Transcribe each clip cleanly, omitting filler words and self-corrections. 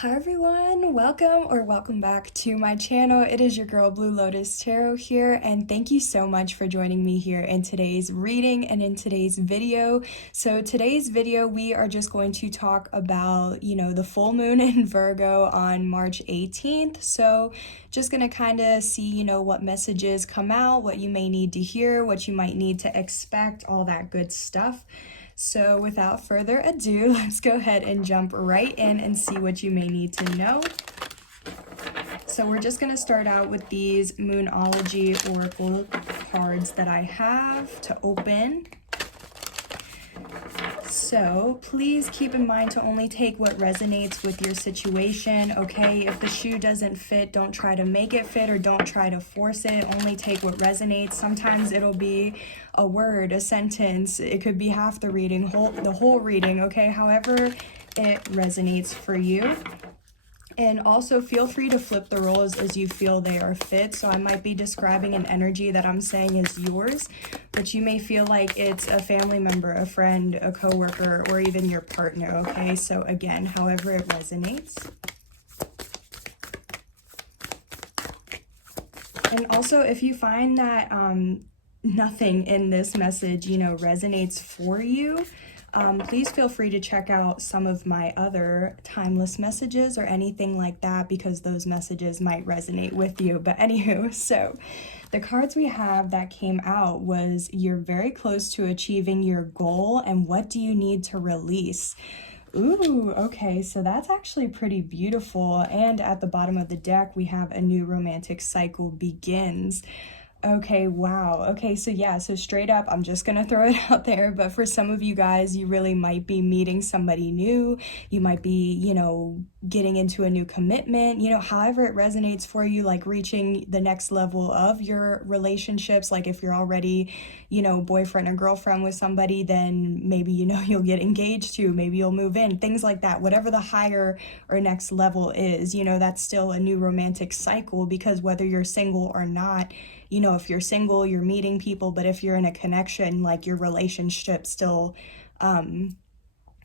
Hi everyone, welcome back to my channel. It is your girl Blue Lotus Tarot here, and thank you so much for joining me here in today's reading and in today's video. So today's video we are just going to talk about, the full moon in Virgo on March 18th. So just gonna kind of see, what messages come out, what you may need to hear, what you might need to expect, all that good stuff. So without further ado, let's go ahead and jump right in and see what you may need to know. So we're just going to start out with these Moonology Oracle cards that I have to open. So please keep in mind to only take what resonates with your situation, okay? If the shoe doesn't fit, don't try to make it fit or don't try to force it. Only take what resonates. Sometimes it'll be a word, a sentence. It could be half the reading, the whole reading, okay? However it resonates for you. And also feel free to flip the roles as you feel they are fit. So I might be describing an energy that I'm saying is yours, but you may feel like it's a family member, a friend, a coworker, or even your partner, okay? So again, however it resonates. And also if you find that nothing in this message, resonates for you, please feel free to check out some of my other timeless messages or anything like that, because those messages might resonate with you. But anywho, so the cards we have that came out was you're very close to achieving your goal, and what do you need to release? Ooh, okay, so that's actually pretty beautiful. And at the bottom of the deck, we have a new romantic cycle begins. Okay, wow. Okay, so yeah, so straight up, I'm just gonna throw it out there, but for some of you guys, you really might be meeting somebody new. You might be, getting into a new commitment, however it resonates for you, like reaching the next level of your relationships. Like if you're already, boyfriend or girlfriend with somebody, then maybe, you'll get engaged to, maybe you'll move in, things like that. Whatever the higher or next level is, that's still a new romantic cycle, because whether you're single or not, if you're single, you're meeting people, but if you're in a connection, like your relationship still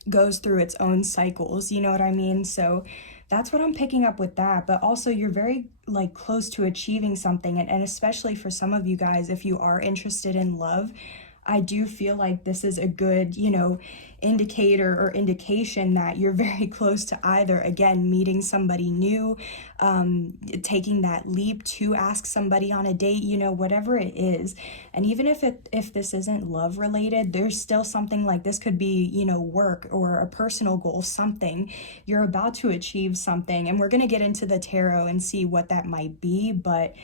goes through its own cycles, you know what I mean? So that's what I'm picking up with that. But also you're very close to achieving something, and especially for some of you guys, if you are interested in love, I do feel like this is a good, indicator or indication that you're very close to either, again, meeting somebody new, taking that leap to ask somebody on a date, whatever it is. And even if this isn't love related, there's still something like this could be, work or a personal goal, something. You're about to achieve something, and we're going to get into the tarot and see what that might be. But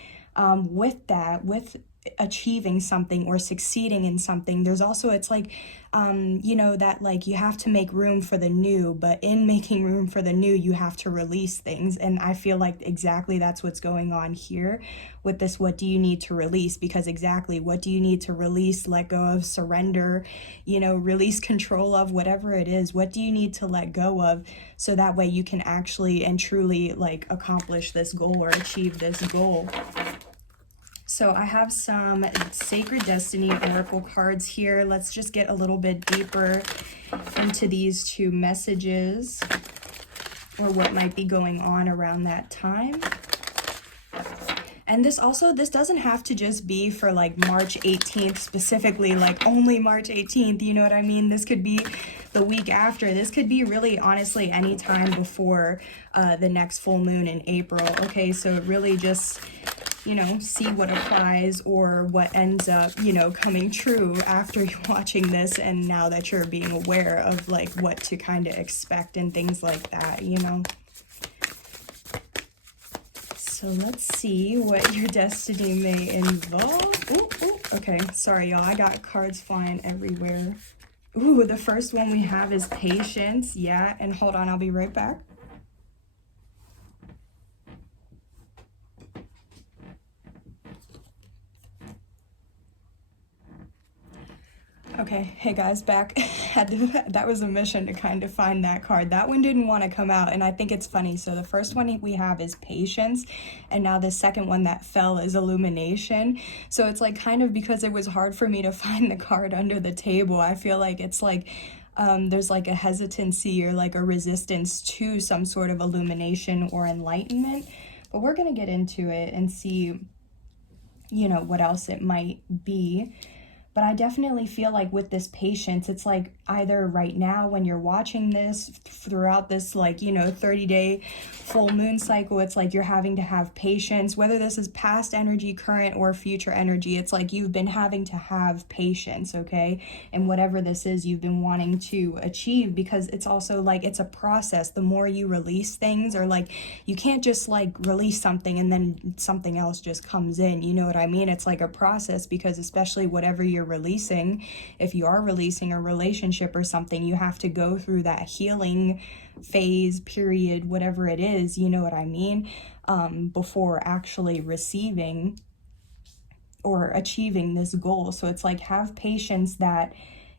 with achieving something or succeeding in something, there's also, it's like that you have to make room for the new, but in making room for the new, you have to release things. And I feel like exactly that's what's going on here with this. What do you need to release? Because exactly, what do you need to release, let go of, surrender, release control of, whatever it is? What do you need to let go of, so that way you can actually and truly accomplish this goal or achieve this goal? So I have some Sacred Destiny Oracle cards here. Let's just get a little bit deeper into these two messages, or what might be going on around that time. And this doesn't have to just be for March 18th specifically, only March 18th, you know what I mean? This could be the week after. This could be really, honestly, any time before the next full moon in April. Okay, so it really just, see what applies or what ends up, coming true after you're watching this, and now that you're being aware of what to kind of expect and things like that, So let's see what your destiny may involve. Ooh, okay, sorry y'all, I got cards flying everywhere. Ooh, the first one we have is patience. Yeah, and hold on, I'll be right back. Okay, hey guys, back. That was a mission to kind of find that card. That one didn't want to come out, and I think it's funny. So the first one we have is patience, and now the second one that fell is illumination. So it's kind of, because it was hard for me to find the card under the table, I feel like it's there's like a hesitancy or like a resistance to some sort of illumination or enlightenment. But we're going to get into it and see, you know, what else it might be. But I definitely feel like with this patience, it's like either right now when you're watching this, throughout this, like, you know, 30-day full moon cycle, it's like you're having to have patience. Whether this is past energy, current, or future energy, it's like you've been having to have patience, okay? And whatever this is you've been wanting to achieve, because it's also like it's a process. The more you release things, or like you can't just like release something and then something else just comes in, you know what I mean? It's like a process, because especially whatever you're releasing, if you are releasing a relationship or something, you have to go through that healing phase, period, whatever it is, you know what I mean, before actually receiving or achieving this goal. So it's like, have patience that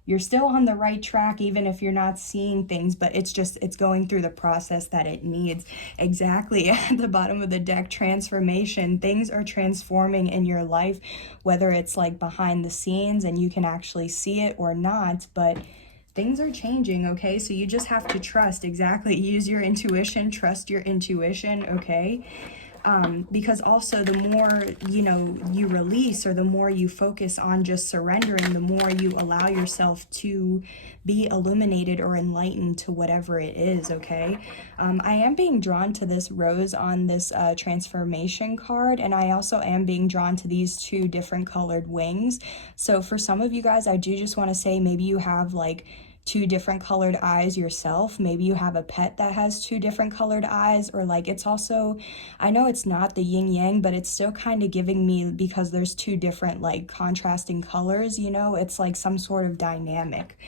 you're still on the right track, even if you're not seeing things, but it's going through the process that it needs. Exactly. At the bottom of the deck, transformation. Things are transforming in your life, whether it's like behind the scenes and you can actually see it or not, but things are changing, okay? So you just have to trust. Exactly. Use your intuition, trust your intuition, okay? Because also the more, you know, you release, or the more you focus on just surrendering, the more you allow yourself to be illuminated or enlightened to whatever it is, okay? I am being drawn to this rose on this transformation card, and I also am being drawn to these two different colored wings. So for some of you guys, I do just want to say, maybe you have like two different colored eyes yourself. Maybe you have a pet that has two different colored eyes, or like it's also, I know it's not the yin yang, but it's still kind of giving me, because there's two different like contrasting colors, you know, it's like some sort of dynamic.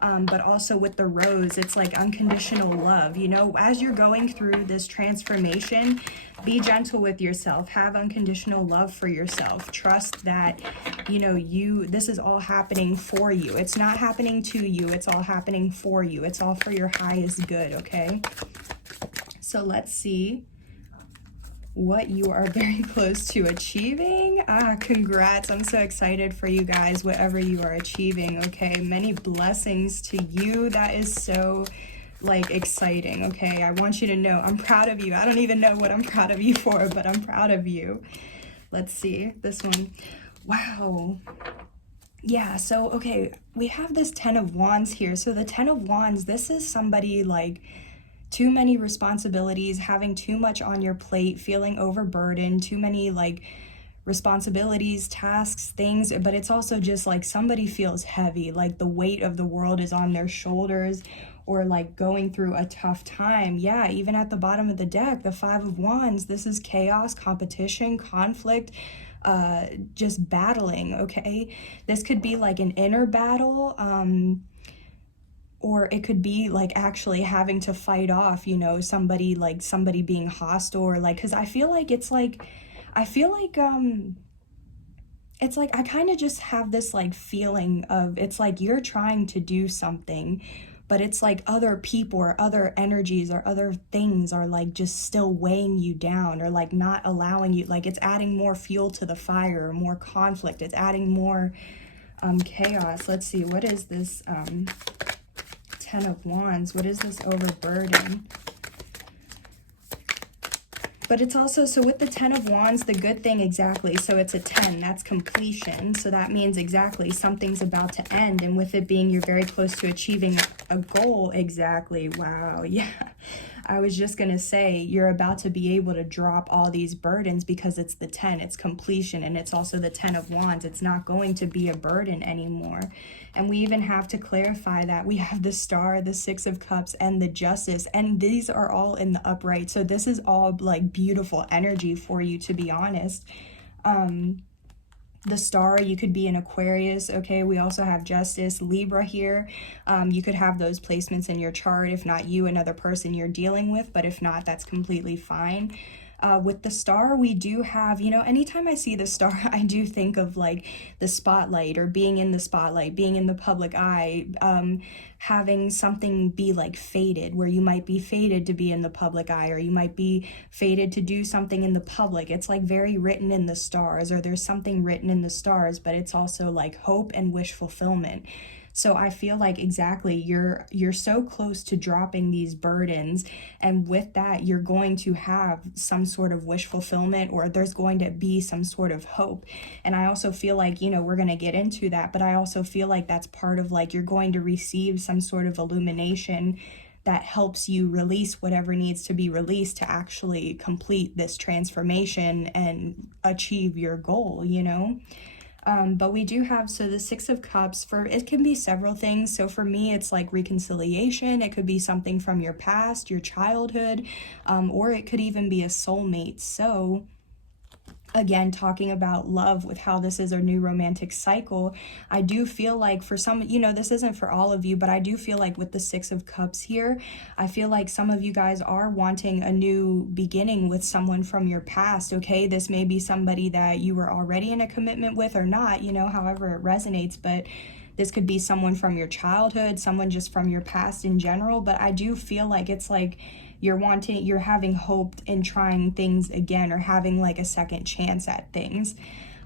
But also with the rose, it's like unconditional love, you know, as you're going through this transformation, be gentle with yourself, have unconditional love for yourself, trust that, you know, this is all happening for you. It's not happening to you, it's all happening for you. It's all for your highest good, okay? So let's see what you are very close to achieving. Congrats. I'm so excited for you guys, whatever you are achieving, okay? Many blessings to you. That is so like exciting, okay? I want you to know I'm proud of you. I don't even know what I'm proud of you for, but I'm proud of you. Let's see this one. Wow. Yeah, so okay, we have this 10 of Wands here. So the 10 of Wands, this is somebody like too many responsibilities, having too much on your plate, feeling overburdened, too many like responsibilities, tasks, things, but it's also just like somebody feels heavy, like the weight of the world is on their shoulders, or like going through a tough time. Yeah, even at the bottom of the deck, the 5 of Wands, this is chaos, competition, conflict, just battling, okay? This could be like an inner battle, or it could be like actually having to fight off, you know, somebody being hostile, or like, because I feel like it's like I kind of just have this like feeling of, it's like you're trying to do something, but it's like other people or other energies or other things are like just still weighing you down, or like not allowing you, like it's adding more fuel to the fire, or more conflict, it's adding more chaos. Let's see, what is this 10 of Wands? What is this overburden? But it's also, so with the 10 of Wands, the good thing, exactly, so it's a 10, that's completion. So that means exactly something's about to end. And with it being you're very close to achieving a goal, exactly, wow, yeah. I was just going to say, you're about to be able to drop all these burdens, because it's the 10, it's completion, and it's also the 10 of Wands. It's not going to be a burden anymore. And we even have to clarify that we have the Star, the 6 of Cups, and the Justice, and these are all in the upright. So this is all like beautiful energy for you, to be honest. The Star, you could be an Aquarius, okay? We also have Justice, Libra here. You could have those placements in your chart. If not you, another person you're dealing with, but if not, that's completely fine. With the Star, we do have, you know, anytime I see the Star, I do think of like the spotlight, or being in the spotlight, being in the public eye, having something be like fated, where you might be fated to be in the public eye, or you might be fated to do something in the public. It's like very written in the stars, or there's something written in the stars, but it's also like hope and wish fulfillment. So I feel like exactly you're so close to dropping these burdens, and with that you're going to have some sort of wish fulfillment, or there's going to be some sort of hope. And I also feel like, you know, we're going to get into that, but I also feel like that's part of like you're going to receive some sort of illumination that helps you release whatever needs to be released to actually complete this transformation and achieve your goal, you know? But we do have, so the Six of Cups, for it can be several things. So for me, it's like reconciliation. It could be something from your past, your childhood, or it could even be a soulmate. So again, talking about love with how this is a new romantic cycle, I do feel like for some, you know, this isn't for all of you, but I do feel like with the Six of Cups here, I feel like some of you guys are wanting a new beginning with someone from your past, okay? This may be somebody that you were already in a commitment with or not, you know, however it resonates, but this could be someone from your childhood, someone just from your past in general. But I do feel like it's like you're having hope in trying things again, or having like a second chance at things.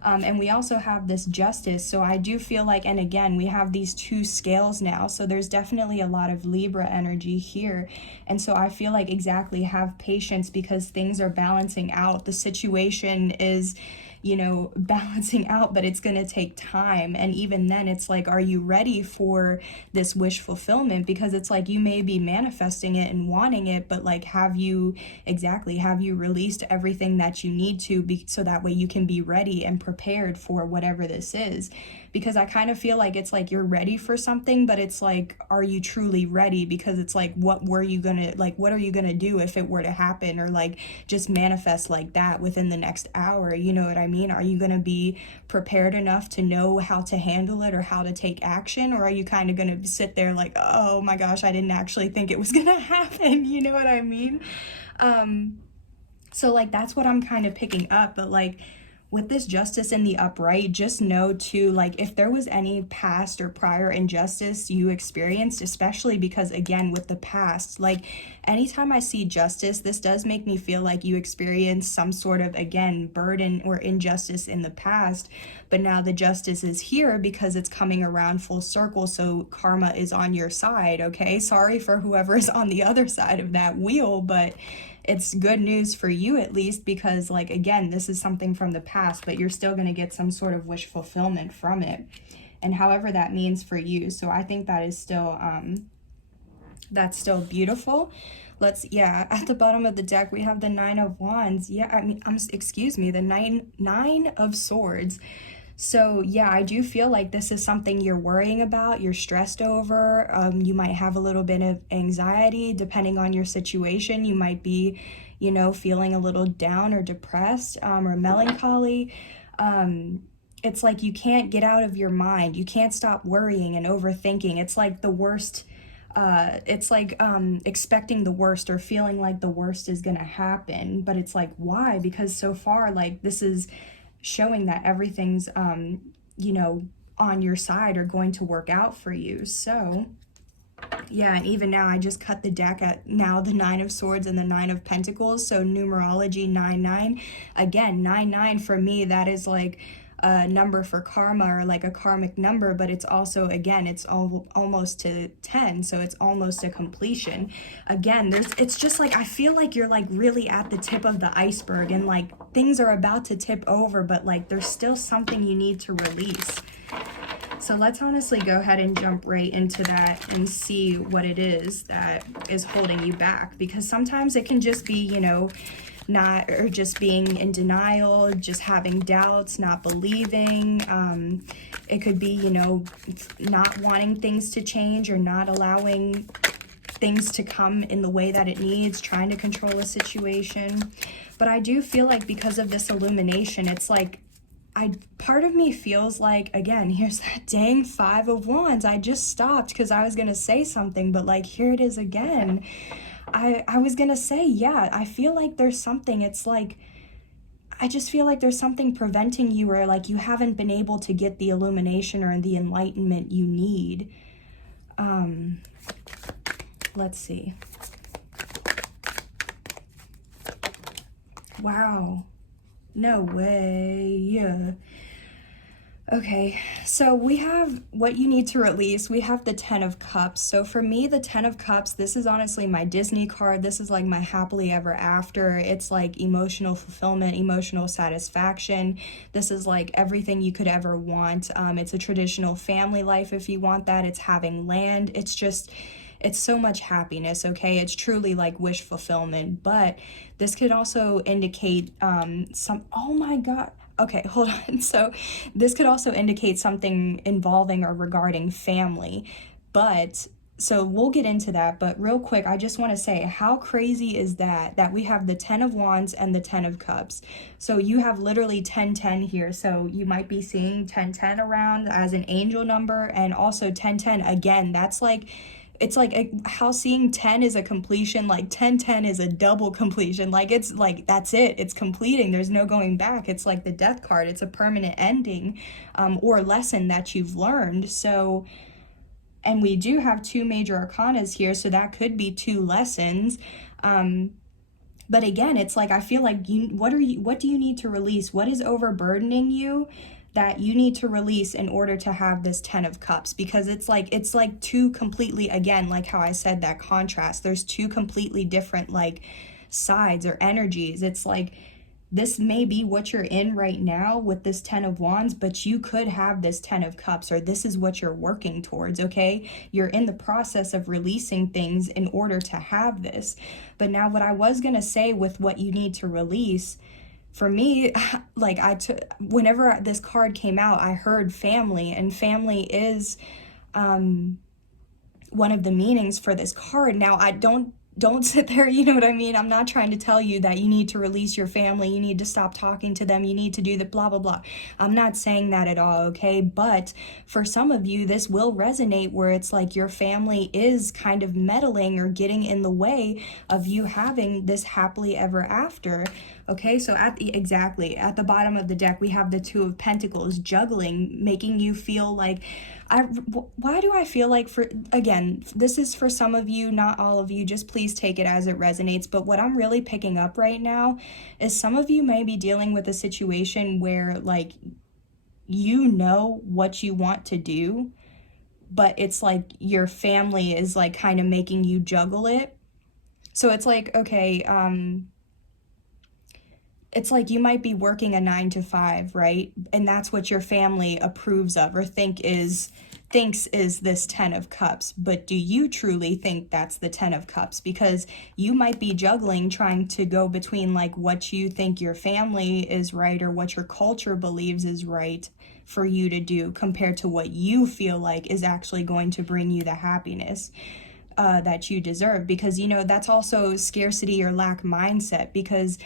And we also have this Justice. So I do feel like, and again, we have these two scales now. So there's definitely a lot of Libra energy here. And so I feel like exactly, have patience, because things are balancing out. The situation is, you know, balancing out, but it's going to take time. And even then, it's like, are you ready for this wish fulfillment? Because it's like, you may be manifesting it and wanting it, but like, have you released everything that you need to be, so that way you can be ready and prepared for whatever this is? Because I kind of feel like it's like you're ready for something, but it's like, are you truly ready? Because it's like, what are you gonna do if it were to happen, or like just manifest like that within the next hour? You know what I mean? Are you gonna be prepared enough to know how to handle it or how to take action? Or are you kind of gonna sit there like, oh my gosh, I didn't actually think it was gonna happen? You know what I mean? So like, that's what I'm kind of picking up. But like, with this Justice in the upright, just know too, like, if there was any past or prior injustice you experienced, especially because again, with the past, like anytime I see Justice, this does make me feel like you experienced some sort of, again, burden or injustice in the past, but now the Justice is here because it's coming around full circle. So karma is on your side, okay? Sorry for whoever is on the other side of that wheel, but it's good news for you at least, because like, again, this is something from the past, but you're still going to get some sort of wish fulfillment from it, and however that means for you. So I think that is still that's still beautiful. At the bottom of the deck we have the Nine of Wands. The nine of Swords. So yeah, I do feel like this is something you're worrying about, you're stressed over. You might have a little bit of anxiety depending on your situation. You might be, you know, feeling a little down or depressed, or melancholy. It's like you can't get out of your mind. You can't stop worrying and overthinking. It's like the worst. It's like expecting the worst, or feeling like the worst is gonna happen. But it's like, why? Because so far, like, this is showing that everything's you know, on your side, or going to work out for you. So yeah, and even now I just cut the deck at now the Nine of Swords and the Nine of Pentacles. So numerology 99, again, 99 for me, that is like a number for karma, or like a karmic number, but it's also, again, it's almost to 10, so it's almost a completion. Again, it's just like, I feel like you're like really at the tip of the iceberg, and like things are about to tip over, but like there's still something you need to release. So let's honestly go ahead and jump right into that and see what it is that is holding you back, because sometimes it can just be, you know, or just being in denial, just having doubts, not believing. It could be, you know, not wanting things to change, or not allowing things to come in the way that it needs, trying to control a situation. But I do feel like because of this illumination, it's like, part of me feels like, again, here's that dang Five of Wands. I just stopped because I was going to say something, but like, here it is again. I was going to say, yeah, I feel like there's something, it's like, I just feel like there's something preventing you, or like you haven't been able to get the illumination or the enlightenment you need. Let's see. Wow. No way. Yeah. Okay, so we have what you need to release. We have the 10 of Cups. So for me, the 10 of Cups, this is honestly my Disney card. This is like my happily ever after. It's like emotional fulfillment, emotional satisfaction. This is like everything you could ever want. It's a traditional family life if you want that. It's having land. It's so much happiness, okay? It's truly like wish fulfillment. But this could also indicate oh my God. Okay, hold on. So this could also indicate something involving or regarding family. But so we'll get into that, but real quick, I just want to say, how crazy is that we have the 10 of Wands and the 10 of Cups. So you have literally 1010 here. So you might be seeing 1010 around as an angel number, and also 1010 again. That's like, it's like how seeing 10 is a completion, like 1010 is a double completion. Like it's like, that's it, it's completing, there's no going back. It's like the death card, it's a permanent ending, or lesson that you've learned. So, and we do have two major arcanas here, so that could be two lessons. But again, it's like, I feel like what do you need to release? What is overburdening you that you need to release in order to have this 10 of Cups? Because it's like two completely, again, like how I said, that contrast, there's two completely different like sides or energies. It's like, this may be what you're in right now with this 10 of Wands, but you could have this 10 of Cups, or this is what you're working towards, okay? You're in the process of releasing things in order to have this. But now what I was going to say with what you need to release, for me, like whenever this card came out, I heard family, and family is one of the meanings for this card. Now, I don't sit there, you know what I mean? I'm not trying to tell you that you need to release your family, you need to stop talking to them, you need to do the blah, blah, blah. I'm not saying that at all, okay? But for some of you, this will resonate where it's like your family is kind of meddling or getting in the way of you having this happily ever after. Okay, so at the bottom of the deck, we have the Two of Pentacles, juggling, making you feel like, why do I feel like, again, this is for some of you, not all of you, just please take it as it resonates. But what I'm really picking up right now is some of you may be dealing with a situation where like, you know what you want to do, but it's like your family is like kind of making you juggle it. So it's like, okay, it's like you might be working a 9 to 5, right? And that's what your family approves of or thinks is this 10 of Cups. But do you truly think that's the 10 of Cups? Because you might be juggling, trying to go between like what you think your family is right or what your culture believes is right for you to do compared to what you feel like is actually going to bring you the happiness that you deserve. Because, you know, that's also scarcity or lack mindset, because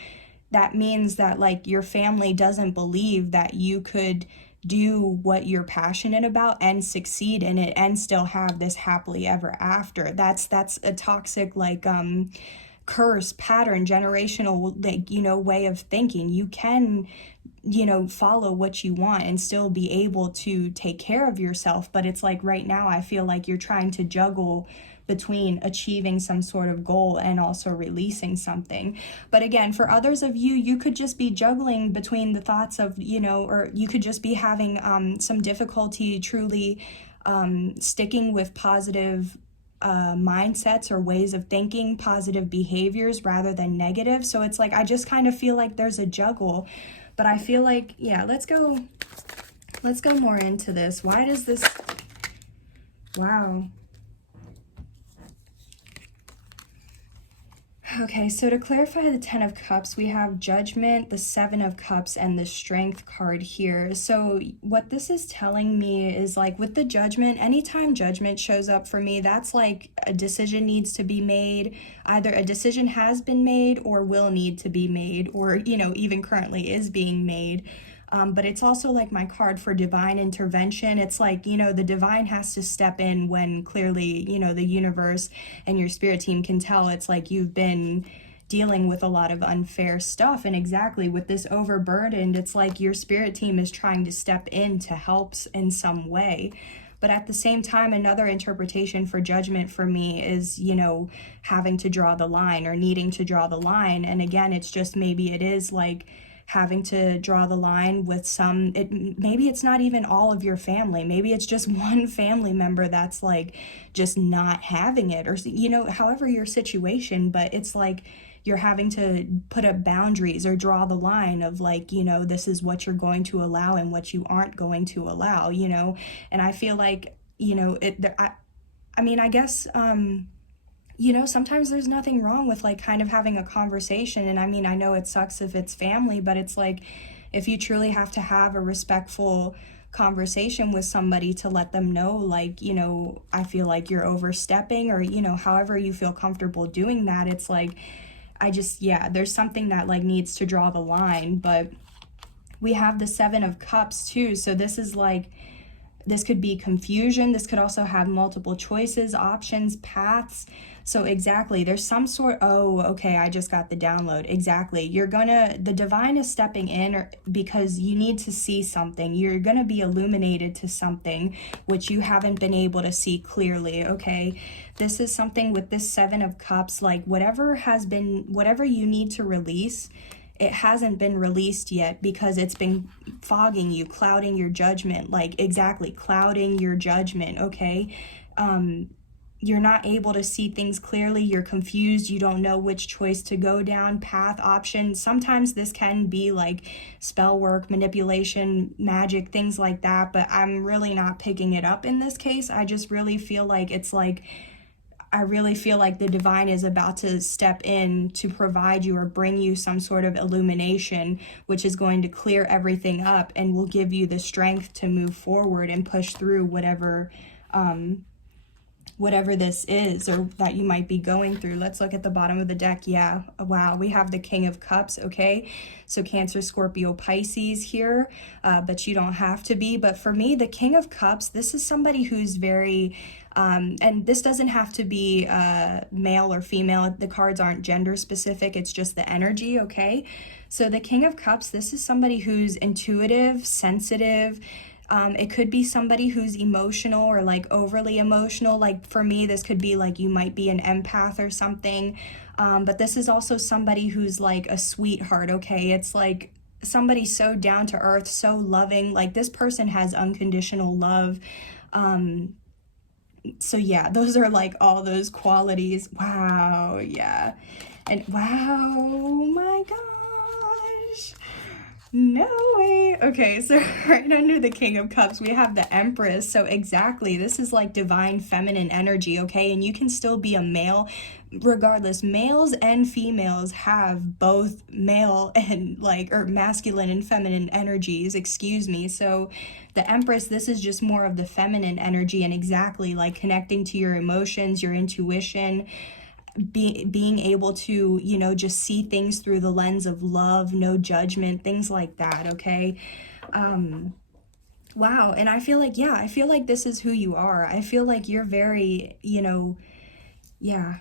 that means that like your family doesn't believe that you could do what you're passionate about and succeed in it and still have this happily ever after. That's a toxic like curse, pattern, generational like, you know, way of thinking. You can, you know, follow what you want and still be able to take care of yourself. But it's like right now I feel like you're trying to juggle between achieving some sort of goal and also releasing something. But again, for others of you, you could just be juggling between the thoughts of, you know, or you could just be having some difficulty truly sticking with positive mindsets or ways of thinking, positive behaviors rather than negative. So it's like, I just kind of feel like there's a juggle. But I feel like, yeah, let's go more into this. Why does this, wow. Okay, so to clarify the 10 of Cups, we have Judgment, the 7 of Cups, and the Strength card here. So what this is telling me is like with the Judgment, anytime Judgment shows up for me, that's like a decision needs to be made. Either a decision has been made or will need to be made, or, you know, even currently is being made. But it's also like my card for divine intervention. It's like, you know, the divine has to step in when clearly, you know, the universe and your spirit team can tell it's like you've been dealing with a lot of unfair stuff. And exactly with this overburdened, it's like your spirit team is trying to step in to help in some way. But at the same time, another interpretation for Judgment for me is, you know, having to draw the line or needing to draw the line. And again, it's just maybe it is like having to draw the line with some, maybe it's not even all of your family. Maybe it's just one family member that's like just not having it, or, you know, however your situation, but it's like you're having to put up boundaries or draw the line of like, you know, this is what you're going to allow and what you aren't going to allow, you know. And I feel like, you know, I mean, I guess, you know, sometimes there's nothing wrong with like kind of having a conversation. And I mean, I know it sucks if it's family, but it's like, if you truly have to have a respectful conversation with somebody to let them know, like, you know, I feel like you're overstepping, or, you know, however you feel comfortable doing that, it's like, yeah, there's something that like needs to draw the line. But we have the 7 of Cups too. So this is like, this could be confusion. This could also have multiple choices, options, paths. So exactly, there's some sort, oh, okay, I just got the download. Exactly. The divine is stepping in because you need to see something. You're gonna be illuminated to something which you haven't been able to see clearly, okay? This is something with this 7 of Cups, like whatever you need to release, it hasn't been released yet because it's been fogging you, clouding your judgment, like exactly, clouding your judgment, okay? You're not able to see things clearly, you're confused, you don't know which choice to go down, path, option. Sometimes this can be like spell work, manipulation, magic, things like that, but I'm really not picking it up in this case. I just really feel like it's like, I really feel like the divine is about to step in to provide you or bring you some sort of illumination, which is going to clear everything up and will give you the strength to move forward and push through whatever this is or that you might be going through. Let's look at the bottom of the deck. Yeah, wow, we have the King of Cups, okay? So Cancer, Scorpio, Pisces here, but you don't have to be. But for me, the King of Cups, this is somebody who's very, and this doesn't have to be male or female. The cards aren't gender specific, it's just the energy, okay? So the King of Cups, this is somebody who's intuitive, sensitive. It could be somebody who's emotional or like overly emotional. Like for me, this could be like you might be an empath or something. But this is also somebody who's like a sweetheart, okay? It's like somebody so down to earth, so loving. Like this person has unconditional love. So yeah, those are like all those qualities. Wow, yeah. And wow, my gosh. No way. Okay, so right under the King of Cups, we have the Empress. So exactly, this is like divine feminine energy, okay? And you can still be a male. Regardless, males and females have both male and like, or masculine and feminine energies, excuse me. So the Empress, this is just more of the feminine energy, and exactly like connecting to your emotions, your intuition, being able to, you know, just see things through the lens of love, no judgment, things like that, okay? Wow, and I feel like, yeah, I feel like this is who you are. I feel like you're very, you know, yeah.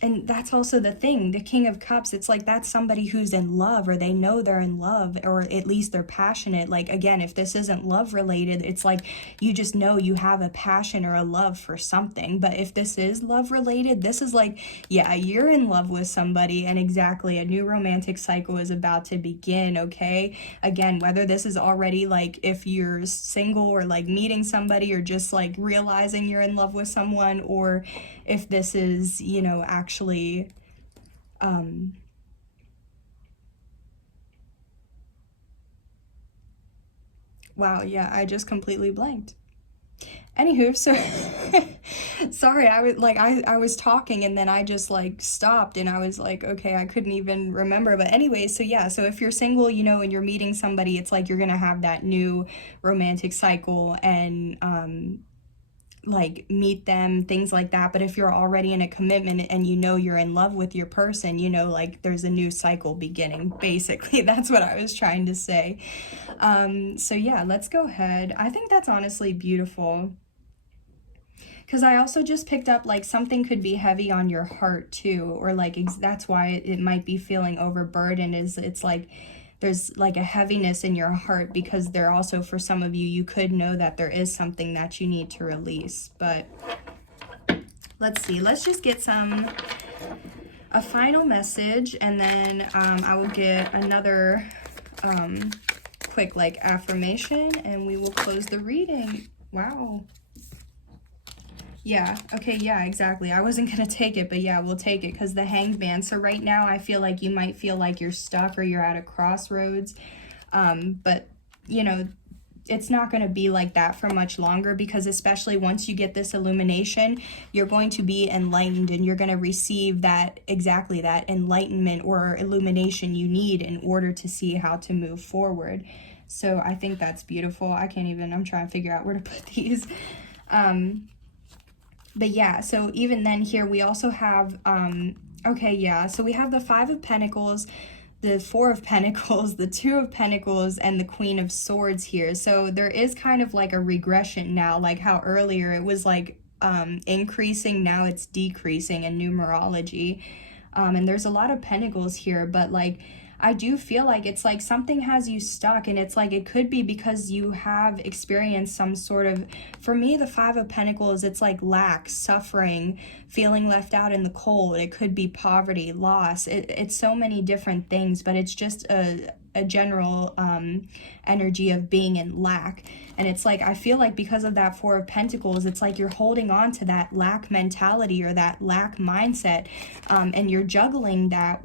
And that's also the thing, the King of Cups, it's like that's somebody who's in love, or they know they're in love, or at least they're passionate. Like, again, if this isn't love related, it's like you just know you have a passion or a love for something. But if this is love related, this is like, yeah, you're in love with somebody, and exactly, a new romantic cycle is about to begin, okay? Again, whether this is already like if you're single or like meeting somebody or just like realizing you're in love with someone, or if this is, you know, actually wow, yeah, I just completely blanked. Anywho, so sorry, I was talking and then I just like stopped and I was like, okay, I couldn't even remember. But anyway, so yeah, so if you're single, you know, and you're meeting somebody, it's like you're gonna have that new romantic cycle and like meet them, things like that. But if you're already in a commitment and you know you're in love with your person, you know, like there's a new cycle beginning, basically. That's what I was trying to say. So yeah, let's go ahead. I think that's honestly beautiful, because I also just picked up like something could be heavy on your heart too, or like that's why it might be feeling overburdened, is it's like there's like a heaviness in your heart, because there also, for some of you, you could know that there is something that you need to release. But let's see, let's just get some a final message, and then I will get another quick like affirmation, and we will close the reading. Wow. Yeah, okay, yeah, exactly. I wasn't gonna take it, but yeah, we'll take it, because the Hanged Man. So right now I feel like you might feel like you're stuck or you're at a crossroads, but you know, it's not going to be like that for much longer, because especially once you get this illumination, you're going to be enlightened, and you're going to receive that, exactly that enlightenment or illumination you need in order to see how to move forward. So I think that's beautiful. I'm trying to figure out where to put these. But yeah, so even then here we also have, okay, yeah, so we have the Five of Pentacles, the Four of Pentacles, the Two of Pentacles, and the Queen of Swords here. So there is kind of like a regression now, like how earlier it was like increasing, now it's decreasing in numerology. And there's a lot of pentacles here, but like I do feel like it's like something has you stuck, and it's like it could be because you have experienced some sort of, for me, the Five of Pentacles, it's like lack, suffering, feeling left out in the cold. It could be poverty, loss. It's so many different things, but it's just a general energy of being in lack. And it's like I feel like because of that Four of Pentacles, it's like you're holding on to that lack mentality or that lack mindset, and you're juggling that.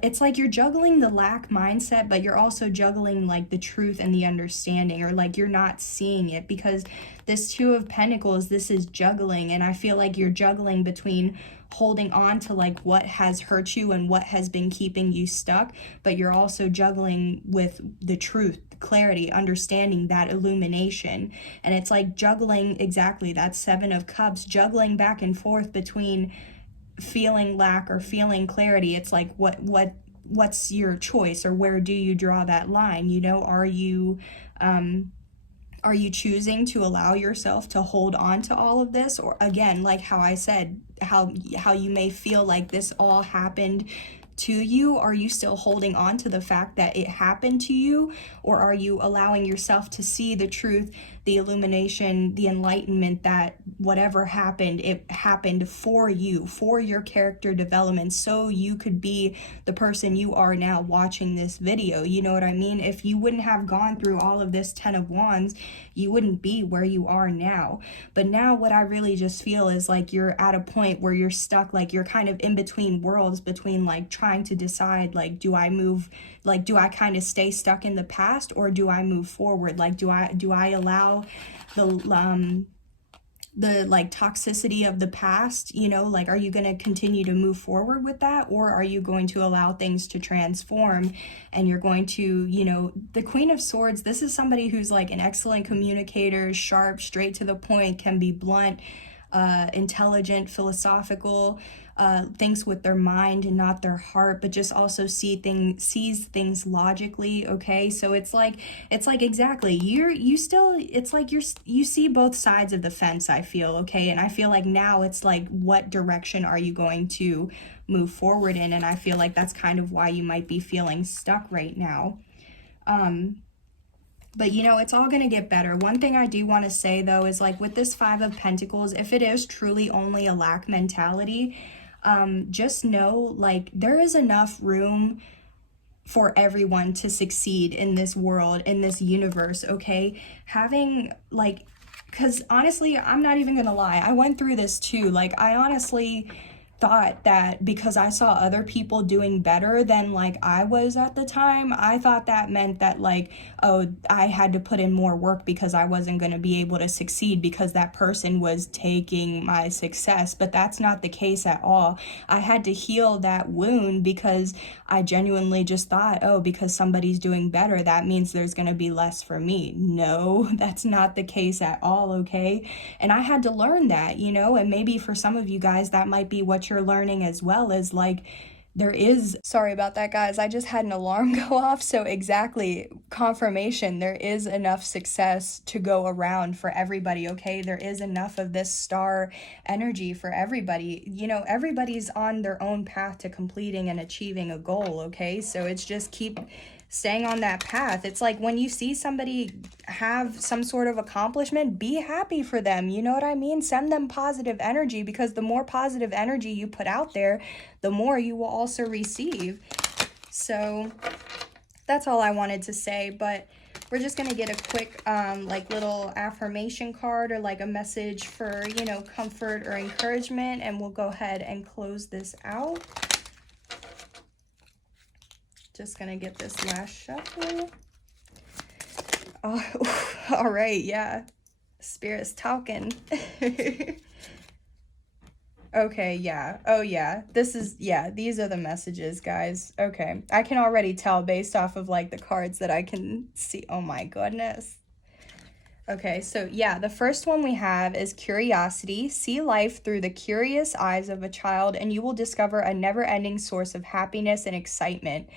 It's like you're juggling the lack mindset, but you're also juggling like the truth and the understanding, or like you're not seeing it, because this Two of Pentacles, this is juggling, and I feel like you're juggling between holding on to like what has hurt you and what has been keeping you stuck, but you're also juggling with the truth, clarity, understanding, that illumination. And it's like juggling, exactly, that Seven of Cups, juggling back and forth between feeling lack or feeling clarity. It's like what's your choice, or where do you draw that line? You know, are you choosing to allow yourself to hold on to all of this? Or again, like how I said, how you may feel like this all happened to you. Are you still holding on to the fact that it happened to you, or are you allowing yourself to see the truth, the illumination, the enlightenment, that whatever happened, it happened for you, for your character development, so you could be the person you are now watching this video? You know what I mean? If you wouldn't have gone through all of this Ten of Wands, you wouldn't be where you are now. But now what I really just feel is like you're at a point where you're stuck, like you're kind of in between worlds, between like trying to decide, like, do I move, like, do I kind of stay stuck in the past, or do I move forward? Like, do I allow the like toxicity of the past, you know, like, are you going to continue to move forward with that, or are you going to allow things to transform, and you're going to, you know, the Queen of Swords, this is somebody who's like an excellent communicator, sharp, straight to the point, can be blunt, intelligent, philosophical, thinks with their mind and not their heart, but just also sees things logically. Okay, so it's like exactly, you still, it's like you see both sides of the fence, I feel. Okay, and I feel like now it's like, what direction are you going to move forward in? And I feel like that's kind of why you might be feeling stuck right now. But, you know, it's all going to get better. One thing I do want to say, though, is like with this Five of Pentacles, if it is truly only a lack mentality, just know, like, there is enough room for everyone to succeed in this world, in this universe, okay? Having, like, because honestly, I'm not even going to lie, I went through this too. Like, I honestly thought that because I saw other people doing better than like I was at the time, I thought that meant that like, oh, I had to put in more work because I wasn't going to be able to succeed because that person was taking my success. But that's not the case at all. I had to heal that wound because I genuinely just thought, oh, because somebody's doing better, that means there's going to be less for me. No, that's not the case at all, okay? And I had to learn that, you know, and maybe for some of you guys, that might be what you're learning as well, as like, there is, sorry about that, guys, I just had an alarm go off. So exactly, confirmation, there is enough success to go around for everybody, okay? There is enough of this star energy for everybody. You know, everybody's on their own path to completing and achieving a goal, okay? So it's just keep staying on that path. It's like when you see somebody have some sort of accomplishment, be happy for them. You know what I mean? Send them positive energy, because the more positive energy you put out there, the more you will also receive. So that's all I wanted to say, but we're just going to get a quick like little affirmation card, or like a message for, you know, comfort or encouragement, and we'll go ahead and close this out. Just gonna get this last shuffle. Oh, all right, yeah. Spirit's talking. Okay, yeah. Oh, yeah. This is, yeah, these are the messages, guys. Okay. I can already tell based off of, like, the cards that I can see. Oh, my goodness. Okay, so, yeah, the first one we have is curiosity. See life through the curious eyes of a child, and you will discover a never-ending source of happiness and excitement.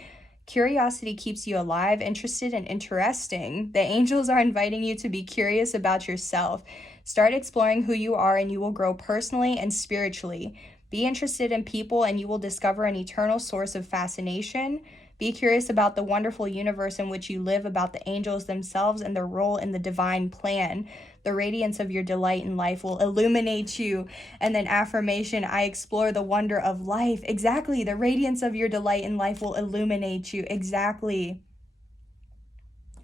Curiosity keeps you alive, interested, and interesting. The angels are inviting you to be curious about yourself. Start exploring who you are, and you will grow personally and spiritually. Be interested in people, and you will discover an eternal source of fascination. Be curious about the wonderful universe in which you live, about the angels themselves and their role in the divine plan. The radiance of your delight in life will illuminate you. And then affirmation, I explore the wonder of life. Exactly. The radiance of your delight in life will illuminate you. Exactly.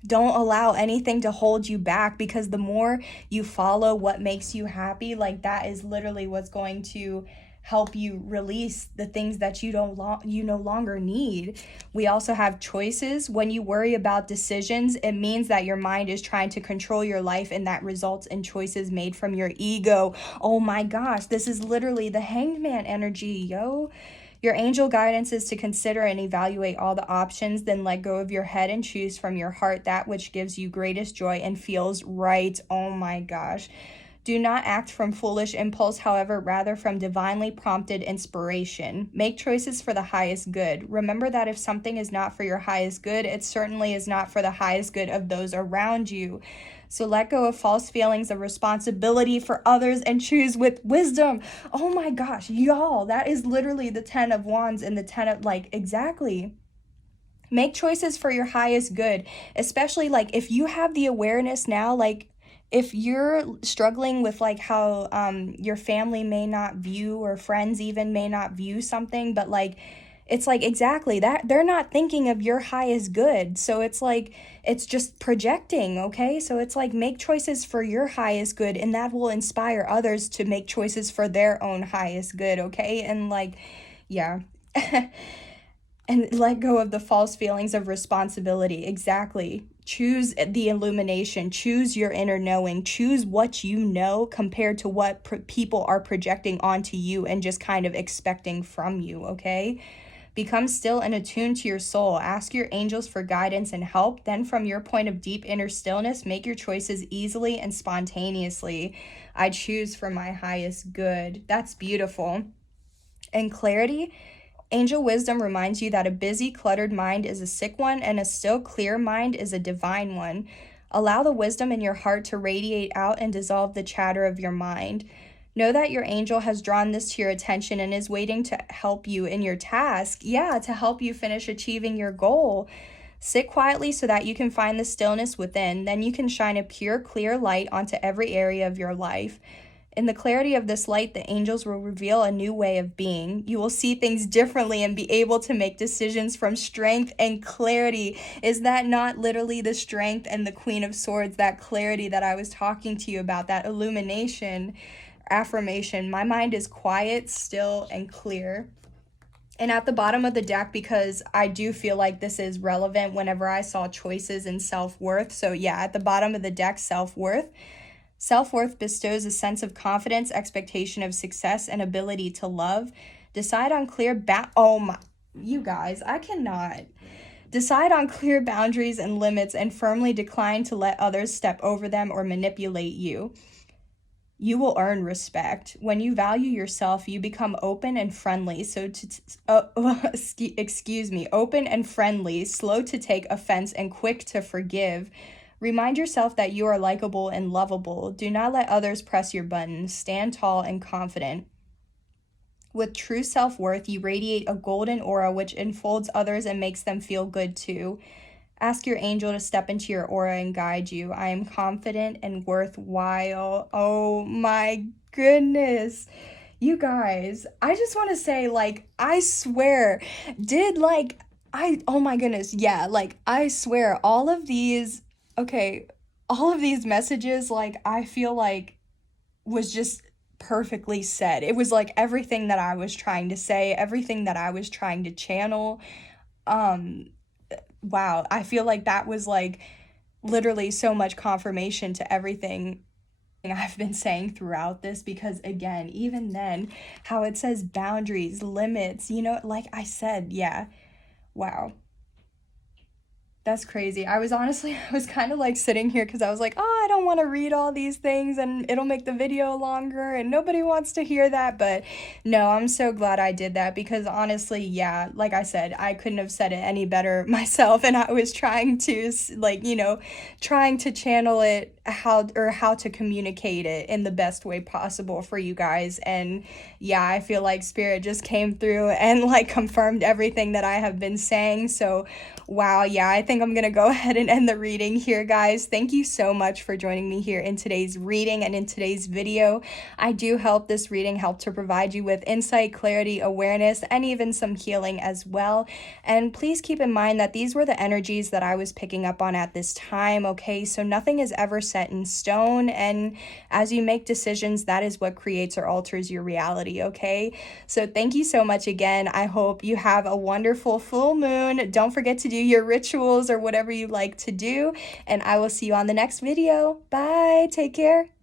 Don't allow anything to hold you back, because the more you follow what makes you happy, like that is literally what's going to help you release the things that you no longer need. We also have choices. When you worry about decisions, it means that your mind is trying to control your life, and that results in choices made from your ego. Oh my gosh, this is literally the Hanged Man energy, yo. Your angel guidance is to consider and evaluate all the options, then let go of your head and choose from your heart that which gives you greatest joy and feels right. Oh my gosh. Do not act from foolish impulse, however, rather from divinely prompted inspiration. Make choices for the highest good. Remember that if something is not for your highest good, it certainly is not for the highest good of those around you. So let go of false feelings of responsibility for others and choose with wisdom. Oh my gosh, y'all, that is literally the 10 of Wands and the 10 of, like, exactly. Make choices for your highest good, especially, like, if you have the awareness now, like, if you're struggling with like how your family may not view, or friends even may not view something, but like it's like exactly that they're not thinking of your highest good. So it's like it's just projecting, okay? So it's like make choices for your highest good, and that will inspire others to make choices for their own highest good, okay? And like, yeah. And let go of the false feelings of responsibility. Exactly. Choose the illumination. Choose your inner knowing. Choose what you know compared to what people are projecting onto you and just kind of expecting from you, okay? Become still and attuned to your soul. Ask your angels for guidance and help. Then from your point of deep inner stillness, make your choices easily and spontaneously. I choose for my highest good. That's beautiful. And clarity. Angel wisdom reminds you that a busy, cluttered mind is a sick one, and a still, clear mind is a divine one. Allow the wisdom in your heart to radiate out and dissolve the chatter of your mind. Know that your angel has drawn this to your attention and is waiting to help you in your task. Yeah, to help you finish achieving your goal. Sit quietly so that you can find the stillness within. Then you can shine a pure, clear light onto every area of your life. In the clarity of this light, the angels will reveal a new way of being. You will see things differently and be able to make decisions from strength and clarity. Is that not literally the strength and the Queen of Swords, that clarity that I was talking to you about, that illumination, affirmation? My mind is quiet, still, and clear. And at the bottom of the deck, because I do feel like this is relevant whenever I saw choices and self-worth. So yeah, at the bottom of the deck, self-worth. Self-worth bestows a sense of confidence, expectation of success, and ability to love. Decide on clear oh my, you guys, I cannot. Decide on clear boundaries and limits, and firmly decline to let others step over them or manipulate you. You will earn respect. When you value yourself, you become open and friendly. Open and friendly, slow to take offense, and quick to forgive. Remind yourself that you are likable and lovable. Do not let others press your buttons. Stand tall and confident. With true self-worth, you radiate a golden aura which enfolds others and makes them feel good too. Ask your angel to step into your aura and guide you. I am confident and worthwhile. Oh my goodness. You guys, I just want to say, like, I swear, did like, oh my goodness, yeah, like, I swear, okay, all of these messages, like, I feel like was just perfectly said. It was like everything that I was trying to say, everything that I was trying to channel. Um, wow, I feel like that was like literally so much confirmation to everything I've been saying throughout this, because again, even then, how it says boundaries, limits, like I said, yeah, wow. That's crazy. I was kind of like sitting here because I was like, oh, I don't want to read all these things and it'll make the video longer and nobody wants to hear that. But no, I'm so glad I did that, because honestly, yeah, like I said, I couldn't have said it any better myself. And I was trying to, like, trying to channel it how to communicate it in the best way possible for you guys. And yeah, I feel like spirit just came through and like confirmed everything that I have been saying. So wow, yeah, I think I'm gonna go ahead and end the reading here, guys. Thank you so much for joining me here in today's reading and in today's video. I do hope this reading helped to provide you with insight, clarity, awareness, and even some healing as well. And please keep in mind that these were the energies that I was picking up on at this time, okay? So nothing is ever set in stone, and as you make decisions, that is what creates or alters your reality, okay? So thank you so much again. I hope you have a wonderful full moon. Don't forget to do your rituals or whatever you like to do, and I will see you on the next video. Bye. Take care.